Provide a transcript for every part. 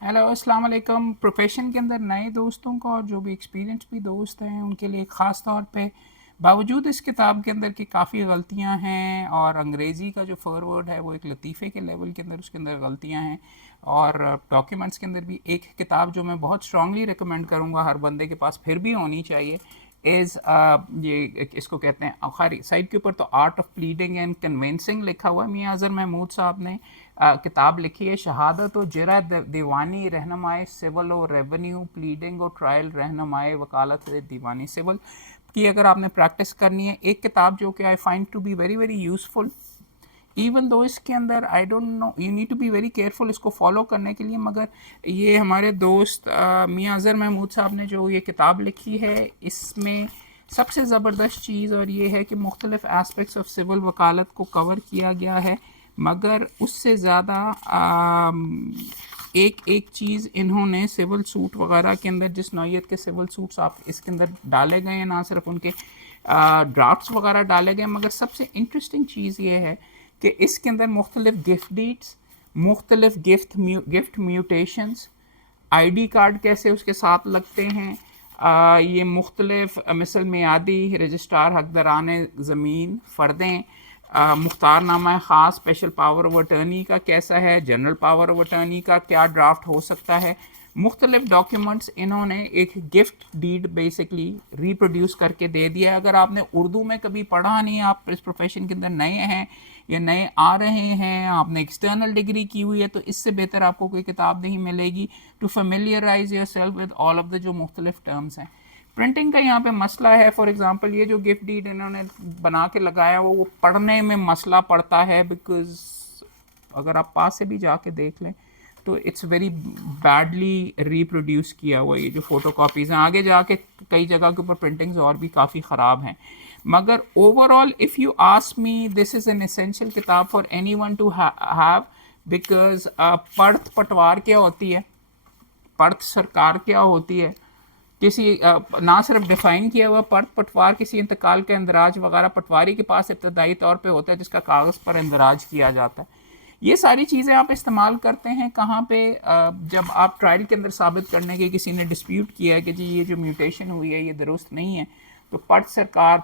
Hello अस्सलाम वालेकुम। Profession के अंदर नए दोस्तों को और जो भी एक्सपीरियंस भी दोस्त हैं उनके लिए ख़ास तौर पे बावजूद इस किताब के अंदर की काफ़ी गलतियां हैं और अंग्रेज़ी का जो फॉरवर्ड है वो एक लतीफ़े के लेवल के अंदर उसके अंदर गलतियां हैं और डॉक्यूमेंट्स के अंदर भी एक किताब जो मैं बहुत स्ट्रांगली रिकमेंड करूंगा हर बंदे के पास फिर भी होनी चाहिए इज़ ये इसको कहते हैं आखिरी साइड के ऊपर तो art of pleading and convincing लिखा हुआ है। मियां अज़हर महमूद साहब ने किताब लिखी है। शहादत और जरा दीवानी रहनुमाए सिविल और रेवेन्यू प्लीडिंग और ट्रायल रहनुमाए वकालत दीवानी सिविल की अगर आपने प्रैक्टिस करनी है, एक किताब जो कि I find to be very very useful even though इसके अंदर I don't know you need to be very careful इसको फॉलो करने के लिए, मगर ये हमारे दोस्त मियां अज़हर महमूद साहब ने जो ये किताब लिखी है इसमें सबसे ज़बरदस्त चीज़ और ये है कि मुख्तलिफ़ एस्पेक्ट्स ऑफ सिविल वकालत को कवर किया गया है, मगर उससे ज़्यादा एक एक चीज़ इन्होंने सिविल सूट वगैरह के अंदर जिस नौयत के सिविल सूट्स आप इसके अंदर डाले गए हैं, ना सिर्फ उनके ड्राफ्ट्स वगैरह डाले गए, मगर सबसे इंटरेस्टिंग चीज़ ये है कि इसके अंदर मुख्तलिफ गिफ्ट डीड्स, मुख्तलिफ गिफ्ट म्यूटेशंस, आईडी कार्ड कैसे उसके साथ लगते हैं, ये मुख्तलिफ मिसल मियादी रजिस्ट्रार हकदरान ज़मीन फ़र्दें, मुख्तारनामा ख़ास स्पेशल पावर ऑफ अटर्नी का कैसा है, जनरल पावर ऑफ अटर्नी का क्या ड्राफ्ट हो सकता है, मुख्तलिफ डॉक्यूमेंट्स इन्होंने एक गिफ्ट डीड बेसिकली रिप्रोड्यूस करके दे दिया है। अगर आपने उर्दू में कभी पढ़ा नहीं, आप इस प्रोफेशन के अंदर नए हैं या नए आ रहे हैं, आपने एक्सटर्नल डिग्री की हुई है, तो इससे बेहतर आपको कोई किताब नहीं मिलेगी to familiarize yourself with all of the जो मुख्तलिफ टर्म्स हैं। प्रिंटिंग का यहाँ पे मसला है। फॉर एग्जांपल ये जो गिफ्ट डीड इन्होंने बना के लगाया वो पढ़ने में मसला पड़ता है, बिकॉज अगर आप पास से भी जाके देख लें तो इट्स वेरी बैडली रिप्रोड्यूस किया हुआ। ये जो फ़ोटो कापीज़ हैं आगे जाके कई जगह के ऊपर प्रिंटिंग्स और भी काफ़ी ख़राब हैं, मगर overall if you ask me this is an essential किताब for any one to have, because पढ़त पटवार क्या होती है, पढ़त सरकार क्या होती है, किसी ना सिर्फ डिफ़ाइन किया हुआ पढ़त पटवार किसी इंतकाल के इंदराज वगैरह पटवारी के पास इब्तदाई तौर पे होता है जिसका कागज़ पर इंदराज किया जाता है। ये सारी चीज़ें आप इस्तेमाल करते हैं कहाँ पे, जब आप ट्रायल के अंदर साबित करने के किसी ने डिस्प्यूट किया है कि जी ये जो म्यूटेशन हुई है ये दुरुस्त नहीं है, तो पट सरकार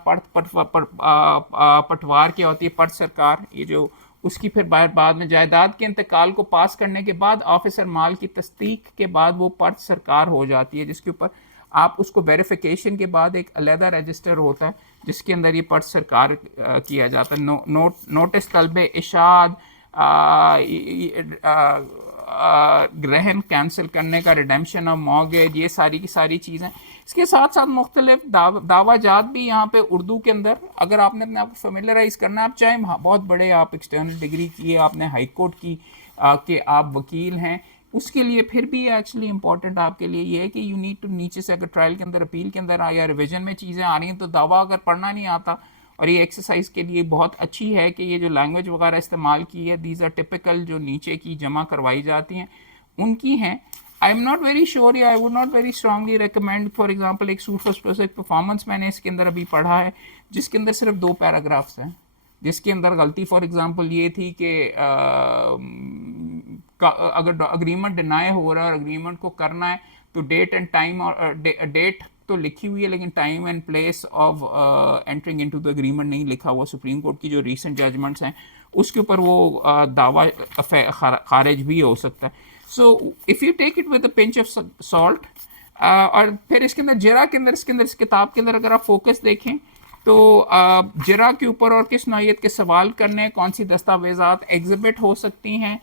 पटवार क्या होती है, पट सरकार ये जो उसकी फिर बाद में जायदाद के इंतकाल को पास करने के बाद ऑफिसर माल की तस्दीक के बाद वो पट सरकार हो जाती है, जिसके ऊपर आप उसको वेरिफिकेशन के बाद एक अलहदा रजिस्टर होता है जिसके अंदर ये पट सरकार किया जाता है। नोटिस तलब इशाद, ग्रहण कैंसिल करने का, रिडेम्पशन ऑफ मॉर्गेज, ये सारी की सारी चीज़ें। इसके साथ साथ मुख्तलिफ दावाजात भी यहाँ पे उर्दू के अंदर अगर आपने अपने आप को फेमिलराइज करना है, आप चाहे बहुत बड़े आप एक्सटर्नल डिग्री किए, आपने हाई कोर्ट की कि आप वकील हैं, उसके लिए फिर भी एक्चुअली इंपॉर्टेंट आपके लिए ये है कि यू नीड टू नीचे से अगर ट्रायल के अंदर अपील के अंदर या रिविजन में चीज़ें आ रही हैं तो दावा अगर पढ़ना नहीं आता, और ये एक्सरसाइज के लिए बहुत अच्छी है कि ये जो लैंग्वेज वगैरह इस्तेमाल की है दीज आर टिपिकल जो नीचे की जमा करवाई जाती हैं उनकी हैं। I am not very sure या I would not very strongly recommend. For example एक सूट फॉर प्रोजेक्ट परफॉर्मेंस मैंने इसके अंदर अभी पढ़ा है जिसके अंदर सिर्फ 2 पैराग्राफ्स हैं, जिसके अंदर गलती फॉर एग्जांपल ये थी कि अगर अग्रीमेंट डिनाई हो रहा है और अग्रीमेंट को करना है तो डेट एंड टाइम और डेट तो लिखी हुई है लेकिन time and place of entering into the agreement नहीं लिखा हुआ। सुप्रीम कोर्ट की जो रीसेंट जजमेंट्स हैं उसके ऊपर वो दावा खारिज भी हो सकता है। So if you take it with a pinch of salt, और फिर इसके अंदर इस किताब के अंदर अगर आप फोकस देखें तो जरा के ऊपर और किस नौयत के सवाल करने, कौन सी दस्तावेज़ात एग्जिबिट हो सकती हैं,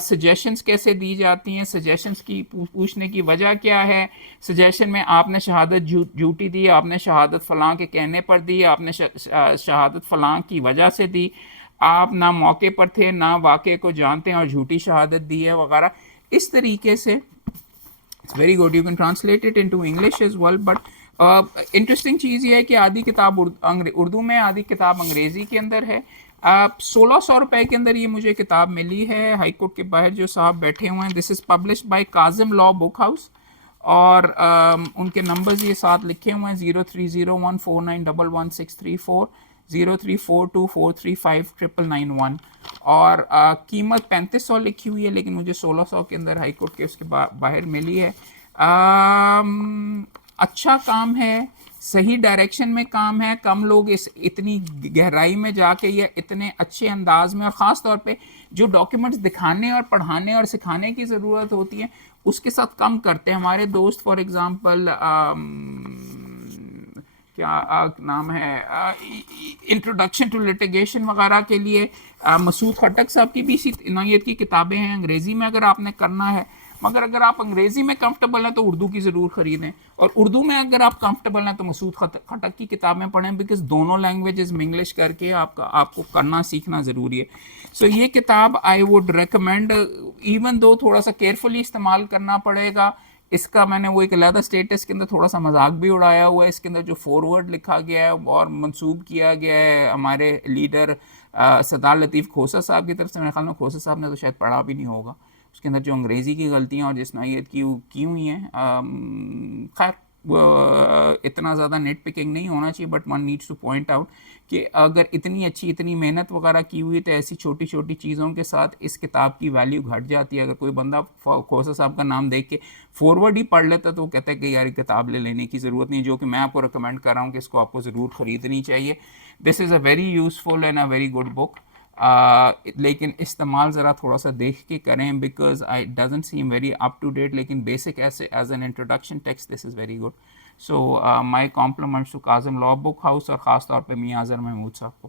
सजेशंस कैसे दी जाती हैं, सजेशंस की पूछने की वजह क्या है, सजेशन में आपने शहादत झूठी दी, आपने शहादत फ़लाँ के कहने पर दी, आपने शहादत फ़लाँ की वजह से दी, आप ना मौके पर थे ना वाक़े को जानते हैं और झूठी शहादत दी है वगैरह। इस तरीके से it's very good, you can translate it into English as well, but interesting चीज़ ये है कि आधी किताब उर्दू में, आधी किताब अंग्रेज़ी के अंदर है। 1600 रुपए के अंदर ये मुझे किताब मिली है। हाई कोर्ट के बाहर जो साहब बैठे हुए हैं, this is published by Kazim law book house, और उनके नंबर्स ये साथ लिखे हुए हैं 030149111634, 0342435991 اور قیمت 3500 لکھی ہوئی ہے لیکن مجھے 1600 کے اندر ہائی کورٹ کے اس کے باہر ملی ہے. اچھا کام ہے, صحیح ڈائریکشن میں کام ہے, کم لوگ اس اتنی گہرائی میں جا کے یا اتنے اچھے انداز میں, اور خاص طور پہ جو ڈاکیومنٹس دکھانے اور پڑھانے اور سکھانے کی ضرورت ہوتی ہے اس کے ساتھ کم کرتے ہیں. ہمارے دوست فار ایگزامپل کیا نام ہے, انٹروڈکشن ٹو لٹیگیشن وغیرہ کے لیے مسعود خٹک صاحب کی بھی اسی نوعیت کی کتابیں ہیں انگریزی میں اگر آپ نے کرنا ہے, مگر اگر آپ انگریزی میں کمفرٹیبل ہیں تو اردو کی ضرور خریدیں, اور اردو میں اگر آپ کمفرٹیبل ہیں تو مسعود خٹک کی کتابیں پڑھیں, بیکاز دونوں لینگویجز میں انگلش کر کے آپ کو کرنا سیکھنا ضروری ہے. سو یہ کتاب I would recommend, even though تھوڑا سا کیئرفلی استعمال کرنا پڑے گا. اس کا میں نے وہ ایک علیحدہ اسٹیٹس کے اندر تھوڑا سا مذاق بھی اڑایا ہوا ہے. اس کے اندر جو فورورڈ لکھا گیا ہے اور منسوب کیا گیا ہے ہمارے لیڈر سردار لطیف کھوسہ صاحب کی طرف سے, میرے خیال میں کھوسہ صاحب نے تو شاید پڑھا بھی نہیں ہوگا. اس کے اندر جو انگریزی کی غلطیاں اور جس نوعیت کی ہوئی ہیں, خیر اتنا زیادہ نیٹ پکنگ نہیں ہونا چاہیے, but one needs to point out کہ اگر اتنی اچھی اتنی محنت وغیرہ کی ہوئی تو ایسی چھوٹی چھوٹی چیزوں کے ساتھ اس کتاب کی ویلیو گھٹ جاتی ہے. اگر کوئی بندہ کھوسہ صاحب کا نام دیکھ کے فارورڈ ہی پڑھ لیتا تو وہ کہتا ہے کہ یار کتاب لینے کی ضرورت نہیں, جو کہ میں آپ کو ریکمینڈ کر رہا ہوں کہ اس کو آپ کو ضرور خریدنی چاہیے. This is a very useful and a very good book, لیکن استعمال ذرا تھوڑا سا دیکھ کے کریں because I doesn't seem very up to date, لیکن basic as an introduction text this is very good. So my compliments to Kazim law book house اور خاص طور پہ میاں اظہر محمود صاحب کو.